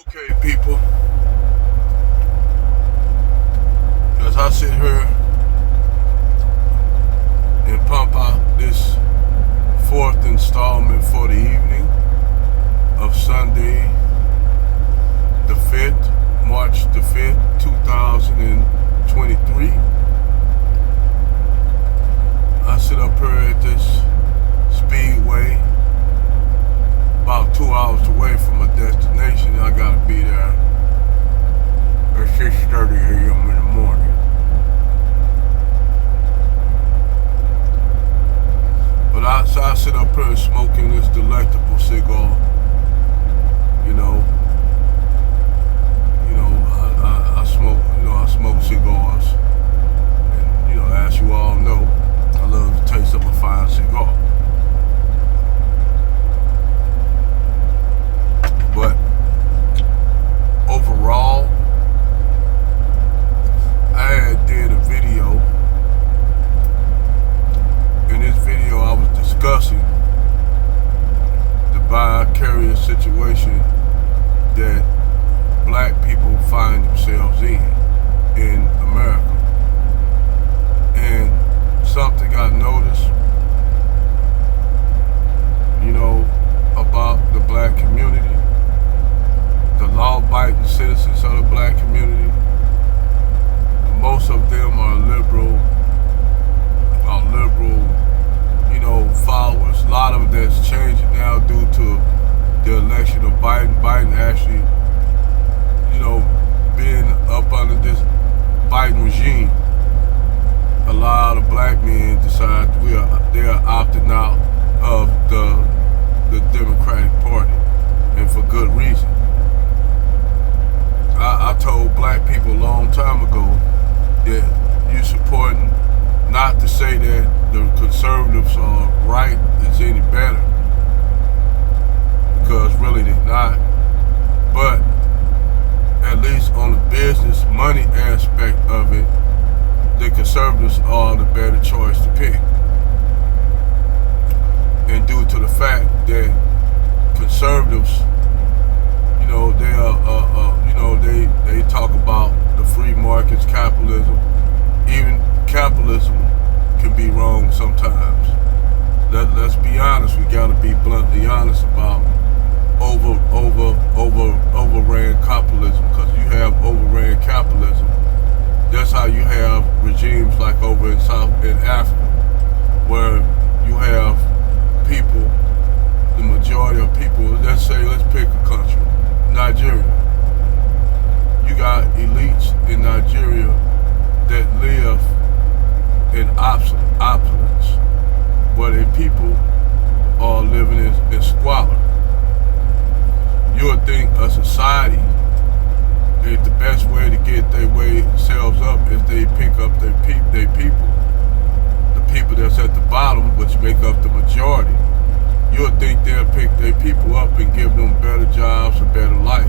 Okay, people, as I sit here and pump out this fourth installment for the evening of Sunday, the 5th, March the 5th, 2023, I sit up here at this speedway about 2 hours away from my destination. I gotta be there at 6:30 a.m. in the morning. But I sit up here smoking this delectable cigar. I smoke cigars, and as you all know, I love the taste of a fine cigar. But overall, I did a video. In this video, I was discussing the vicarious situation that black people find themselves in America. And something I noticed, about the black community, the law-abiding citizens of the black community, most of them are liberal, followers. A lot of that's changing now due to the election of Biden. Biden actually, being up under this Biden regime, a lot of black men decide they are opting out of the Democratic Party, and for good reason. I told black people a long time ago that you're supporting, not to say that the conservatives are right is any better, because really they're not, but at least on the business money aspect of it, the conservatives are the better choice to pick. And due to the fact that conservatives, they talk about the free markets, capitalism. Even capitalism can be wrong sometimes. Let's be honest. We got to be bluntly honest about overran capitalism, because you have overran capitalism. That's how you have regimes like over in Africa, where you have people, the majority of people, let's pick a country, Nigeria. You got elites in Nigeria that live in opulence, where their people are living in squalor. You would think a society, if the best way to get their selves up is they pick up their people, the people that's at the bottom, which make up the majority. You would think they'll pick their people up and give them better jobs, a better life.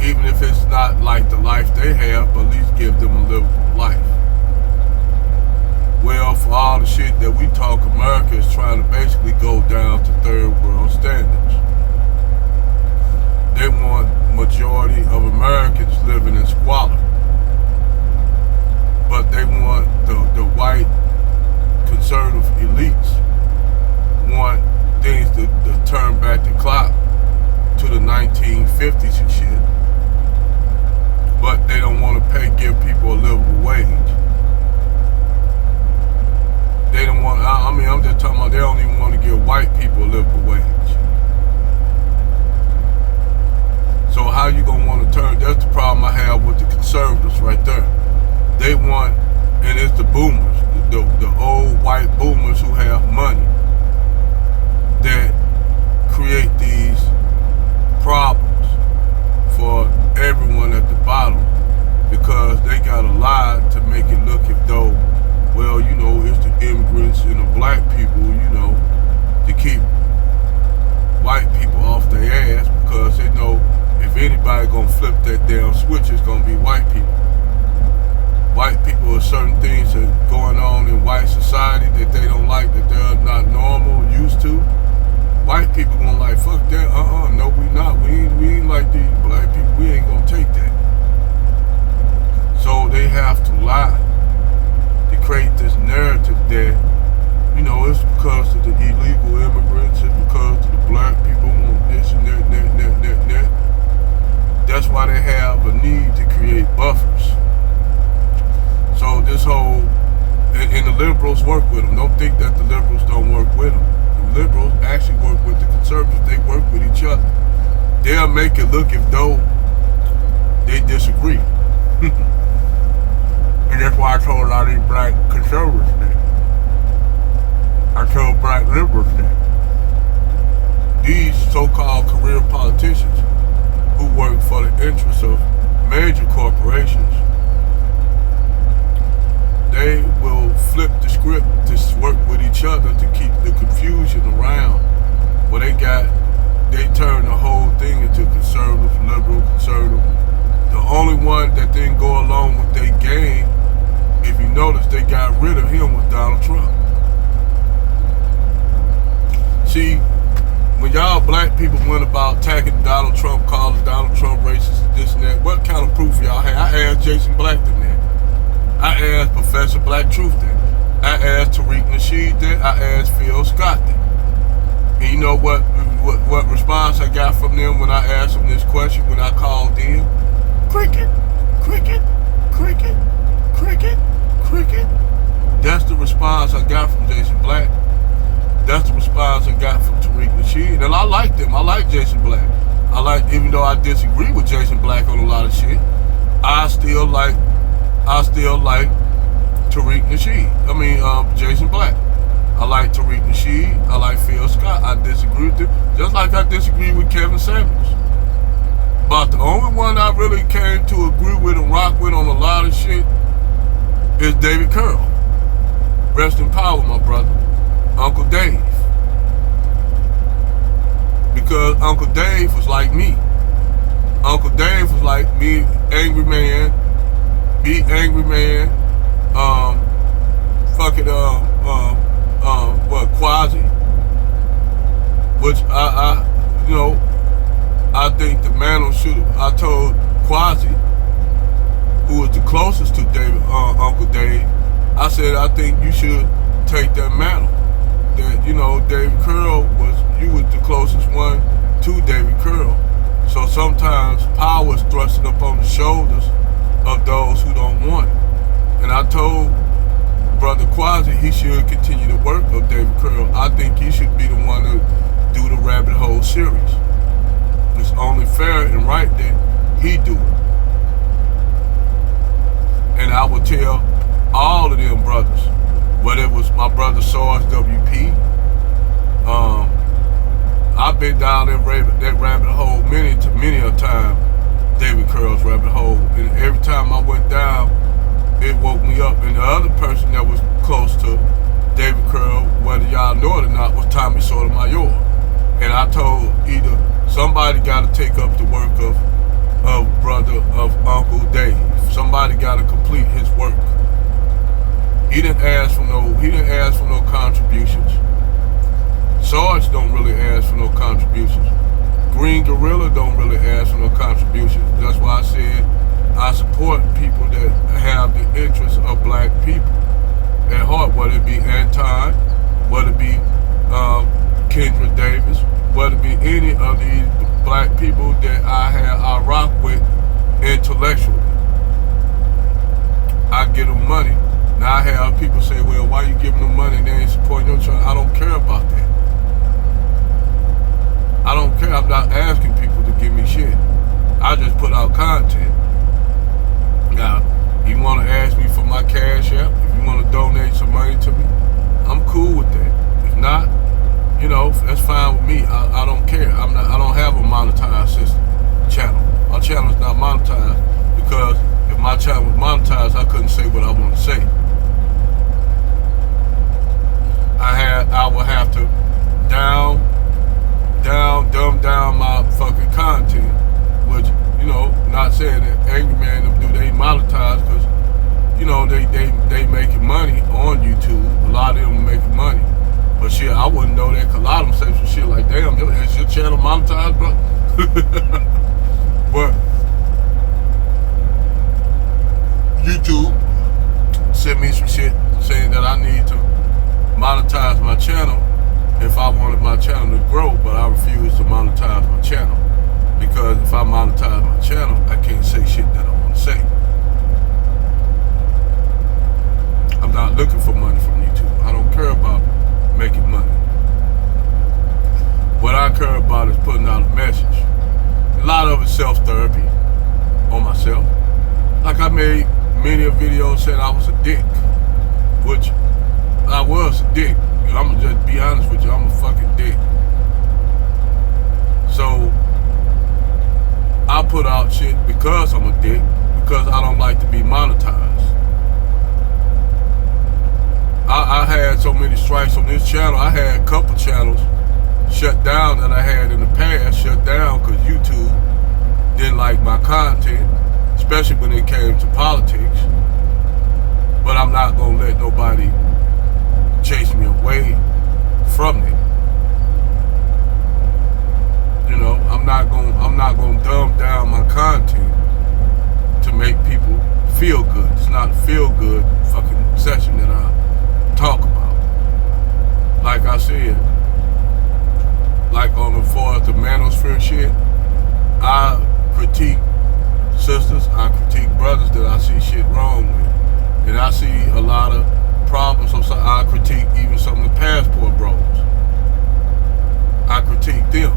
Even if it's not like the life they have, but at least give them a livable life. Well, for all the shit that we talk, America is trying to basically go down to third world standards. They want majority of Americans living in squalor, but they want the white conservative elites want things to turn back the clock to the 1950s and shit, but they don't want to give people a livable wage. They don't want, I'm just talking about, they don't even want to give white people a livable wage. So how you gonna want to turn? That's the problem I have with the conservatives right there. They want, and it's the boomers, the old white boomers who have money, that create these problems for everyone at the bottom, because they got to lie to make it look as though, well, it's the immigrants and the black people, to keep white people off their ass, because they know if anybody gonna flip that damn switch, it's gonna be white people. White people, are certain things that are going on in white society that they don't like, that they're not normal, used to. White people gonna like, fuck that, no we not. We ain't like these black people. We work with them. Don't think that the liberals don't work with them. The liberals actually work with the conservatives. They work with each other. They'll make it look as though they disagree. And that's why I told a lot of these black conservatives that. I told black liberals that. These so-called career politicians who work for the interests of major corporations, they will flip the script to work with each other to keep the confusion around. Well, they turn the whole thing into conservative, liberal, conservative. The only one that didn't go along with their game, if you notice, they got rid of him with Donald Trump. See, when y'all black people went about attacking Donald Trump, calling Donald Trump racist, this and that, what kind of proof y'all had? I asked Jason Blackton that. I asked Professor Black Truth that. I asked Tariq Nasheed that. I asked Phil Scott that. And you know what response I got from them when I asked them this question, when I called in? Cricket, cricket, cricket, cricket, cricket. That's the response I got from Jason Black. That's the response I got from Tariq Nasheed. And I like them. I like Jason Black. Even though I disagree with Jason Black on a lot of shit, I still like Tariq Nasheed. Jason Black. I like Tariq Nasheed. I like Phil Scott. I disagree with them, just like I disagree with Kevin Samuels. But the only one I really came to agree with and rock with on a lot of shit is David Curl. Rest in power, my brother. Uncle Dave. Because Uncle Dave was like me. Uncle Dave was like me, angry man, Quasi. Which I think the mantle I told Quasi, who was the closest to Uncle Dave, I said, I think you should take that mantle. That, David Curl you was the closest one to David Curl. So sometimes power is thrusted up on the shoulders of those who don't want it. And I told Brother Quasi he should continue the work of David Curl. I think he should be the one to do the Rabbit Hole series. It's only fair and right that he do it. And I will tell all of them brothers, whether it was my brother Sarge WP, I've been down that rabbit hole many a time, David Curl's rabbit hole, and every time I went down, it woke me up. And the other person that was close to David Curl, whether y'all know it or not, was Tommy Sotomayor. And I told either somebody got to take up the work of Uncle Dave. Somebody got to complete his work. He didn't ask for no contributions. Sarge don't really ask for no contributions. Green Gorilla don't really ask for no contributions. That's why I said I support people that have the interests of black people at heart, whether it be Anton, whether it be Kendra Davis, whether it be any of these black people that I rock with intellectually. I give them money. Now I have people say, well, why you giving them money and they ain't supporting your channel? I don't care about that. I don't care. I'm not asking people to give me shit. I just put out content. Now, you want to ask me for my Cash App, if you want to donate some money to me, I'm cool with that. If not, that's fine with me. I don't care. I don't have a monetized channel. My channel is not monetized because if my channel was monetized, I couldn't say what I want to say. I would have to dumb down my fucking content, which, not saying that Angry Man them do they monetize, because, they making money on YouTube. A lot of them are making money. But shit, I wouldn't know that, because a lot of them say some shit like, damn, is your channel monetized, bro? But YouTube sent me some shit saying that I need to monetize my channel if I wanted my channel to grow, but I refuse to monetize my channel, because if I monetize my channel, I can't say shit that I want to say. I'm not looking for money from YouTube. of it's self-therapy on myself. Like I made many a video saying I was a dick, which I was a dick. I'm gonna just be honest with you, I'm a fucking dick. So I put out shit because I'm a dick, because I don't like to be monetized. I had so many strikes on this channel. I had a couple channels shut down that I had in the past, shut down because YouTube didn't like my content, especially when it came to politics. But I'm not gonna let nobody chase me away from it. You know, I'm not gonna dumb down my content to make people feel good. It's not a feel good fucking session that I talk about. Like I said, like on the far as the manosphere shit, I critique sisters, I critique brothers that I see shit wrong with. And I see a lot of problems, so I critique even some of the passport bros. I critique them.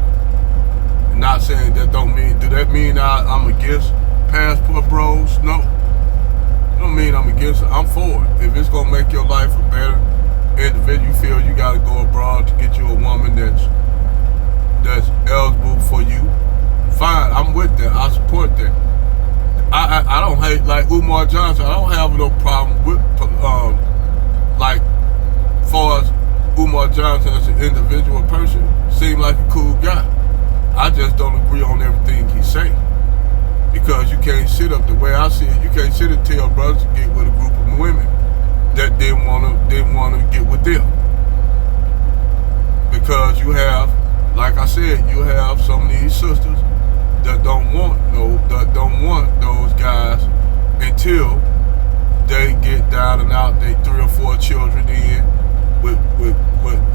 And not saying that do that mean I'm against passport bros? No. Don't mean I'm against it. I'm for it. If it's gonna make your life a better individual, you feel you gotta go abroad to get you a woman that's eligible for you, fine, I'm with that. I support that. I don't hate, like Umar Johnson, I don't have no problem with like far as Umar Johnson as an individual person, seemed like a cool guy. I just don't agree on everything he say. Because you can't sit up, the way I see it, you can't sit and tell brothers to get with a group of women that didn't wanna get with them. Because you have, like I said, you have some of these sisters that don't want those guys until they get down and out, they 3 or 4 children in with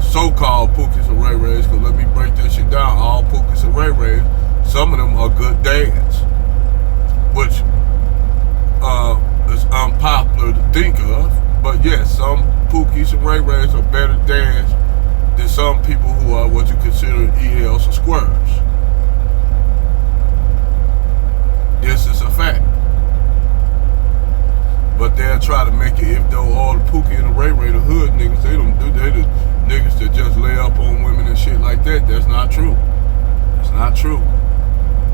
so-called Pookies and Ray Rays, because let me break that shit down. All Pookies and Ray Rays, some of them are good dads, which is unpopular to think of, but yes, some Pookies and Ray Rays are better dads than some people who are what you consider ELs or squares. This is a fact. But they'll try to make it if though all the Pookie and the Ray Ray, the hood niggas, they the niggas that just lay up on women and shit like that. That's not true. That's not true.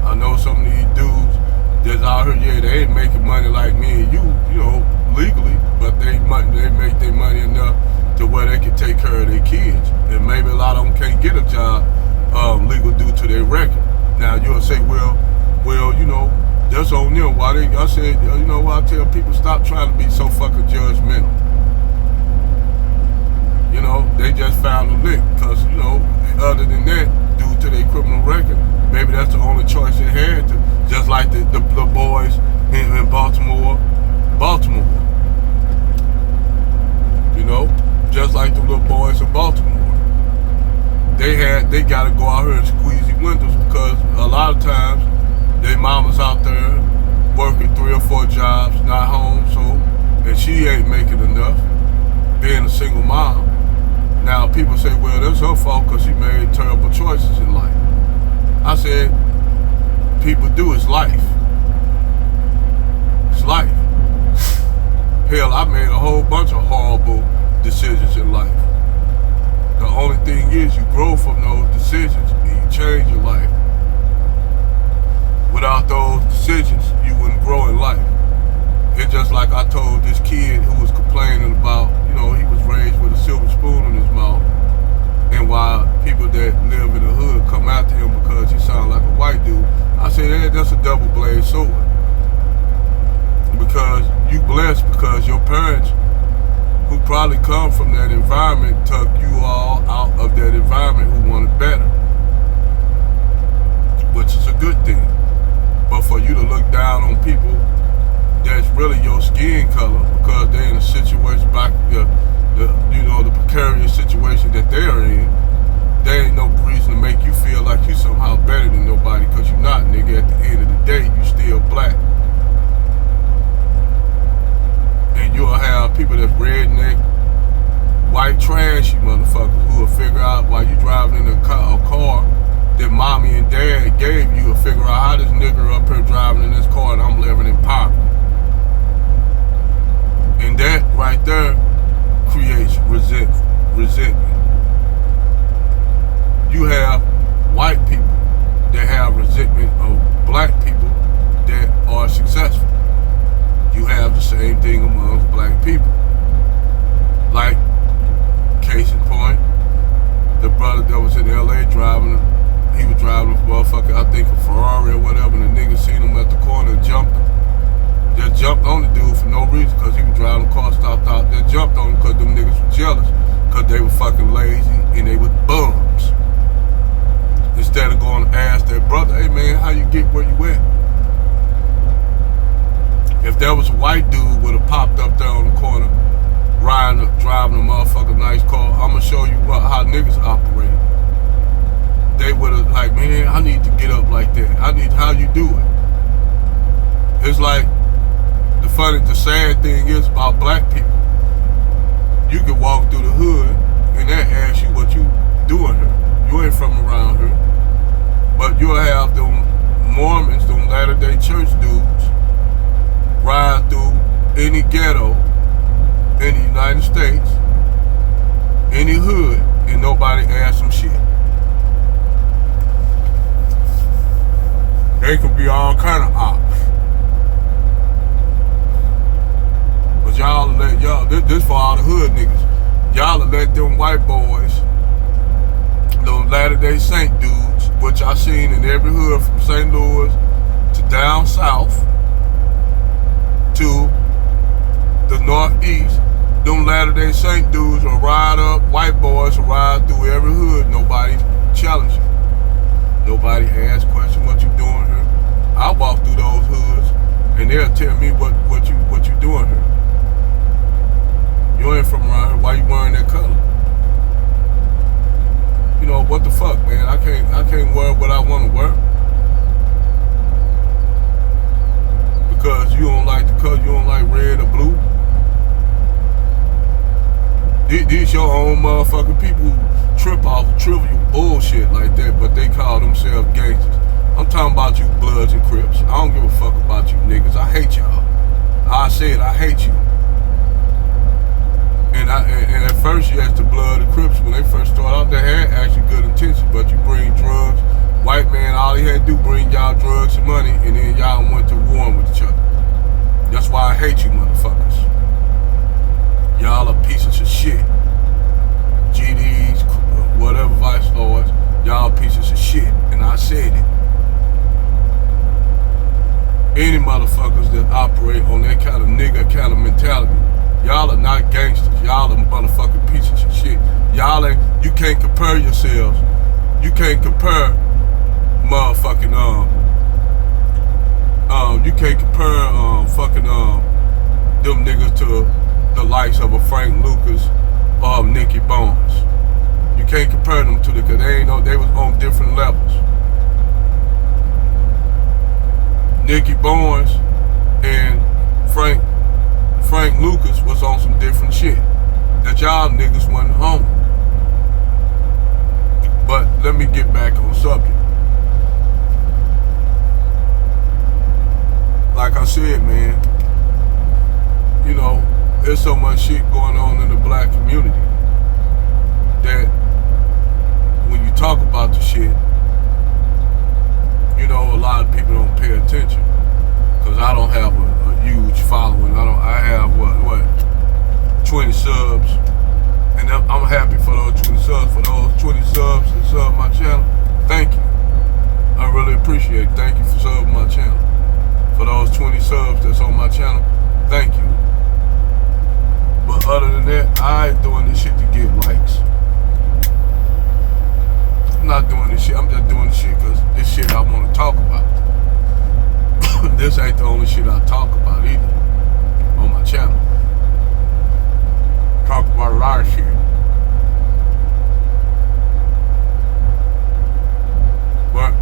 I know some of these dudes that's out here, yeah, they ain't making money like me and you know, legally, but they make their money enough to where they can take care of their kids. And maybe a lot of them can't get a job legal due to their record. Now you'll say, well, you know, that's on them. I said, you know what, I tell people, stop trying to be so fucking judgmental. You know, they just found a lick, because, you know, other than that, due to their criminal record, maybe that's the only choice they had to, just like the boys in Baltimore. You know, just like the little boys in Baltimore. They gotta go out here and squeeze the windows, because a lot of times their mama's out there working 3 or 4 jobs, not home, and she ain't making enough, being a single mom. Now people say, well, that's her fault because she made terrible choices in life. I said, people do, it's life. It's life. Hell, I made a whole bunch of horrible decisions in life. The only thing is, you grow from those decisions and you change your life. Without those decisions, you wouldn't grow in life. It's just like I told this kid who was complaining about, you know, he was raised with a silver spoon in his mouth, and while people that live in the hood come after him because he sounds like a white dude, I said, hey, that's a double-bladed sword. Because you blessed because your parents, who probably come from that environment, took you all out of that environment who wanted better, which is a good thing. But for you to look down on people that's really your skin color because they're in a situation back the precarious situation that they're in, there ain't no reason to make you feel like you somehow better than nobody, because you're not, nigga. At the end of the day, you still black. And you'll have people that's redneck, white trashy motherfuckers who will figure out while you driving in a car that mommy and dad gave you, will figure out how this nigga people. Like, case in point, the brother that was in LA he was driving a motherfucker, I think a Ferrari or whatever, and the nigga seen him at the corner and jumped him. Just jumped on the dude for no reason, because he was driving the car, stopped out there, jumped on him because them niggas were jealous, because they were fucking lazy and they was bums. Instead of going to ask their brother, hey man, how you get where you at? If there was a white dude would have popped up there on the corner, driving a motherfucking nice car, I'm gonna show you how niggas operate. They would have like, man, I need to get up like that. How you do it? It's like, the sad thing is about black people. You can walk through the hood and they ask you what you doing here. You ain't from around here. But you'll have them Mormons, them Latter-day Church dudes, ride through any ghetto in the United States, any hood, and nobody asks them shit. They could be all kind of ops. But this for all the hood niggas. Y'all let them white boys, those Latter-day Saint dudes, which I seen in every hood from St. Louis to down south to the northeast, them Latter-day Saint dudes will ride up, white boys will ride through every hood, nobody challenging. Nobody asks questions, what you doing here? I walk through those hoods and they'll tell me what you doing here. You ain't from around here, why you wearing that color? You know, what the fuck, man? I can't wear what I want to wear. Because you don't like the color, you don't like red or blue. These your own motherfucking people who trip off trivial bullshit like that, but they call themselves gangsters. I'm talking about you Bloods and Crips. I don't give a fuck about you niggas. I hate y'all. I said I hate you. And at first you asked the Blood and Crips, when they first started out, they had actually good intentions, but you bring drugs. White man, all he had to do bring y'all drugs and money, and then y'all went to war with each other. That's why I hate you motherfuckers. Y'all are pieces of shit. GDs, whatever vice lords, y'all pieces of shit. And I said it. Any motherfuckers that operate on that kind of nigga kind of mentality, y'all are not gangsters. Y'all are motherfucking pieces of shit. Y'all ain't, you can't compare yourselves. You can't compare motherfucking, you can't compare them niggas to the likes of a Frank Lucas or Nicky Barnes. You can't compare them to because they was on different levels. Nicky Barnes and Frank Lucas was on some different shit that y'all niggas wasn't on. But let me get back on subject. Like I said, man, you know, there's so much shit going on in the black community that when you talk about the shit, you know, a lot of people don't pay attention. Cause I don't have a huge following. I have what 20 subs. And I'm happy for those 20 subs. For those 20 subs that sub my channel, thank you. I really appreciate it. Thank you for subbing my channel. For those 20 subs that's on my channel, thank you. But other than that, I ain't doing this shit to get likes. I'm not doing this shit. I'm just doing this shit because this shit I want to talk about. This ain't the only shit I talk about either on my channel. Talk about a lot of shit. But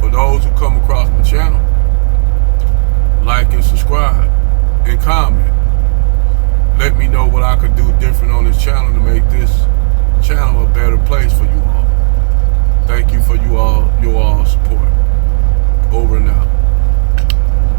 for those who come across my channel, like and subscribe and comment. Let me know what I could do different on this channel to make this channel a better place for you all. Thank you for your all support. Over and out.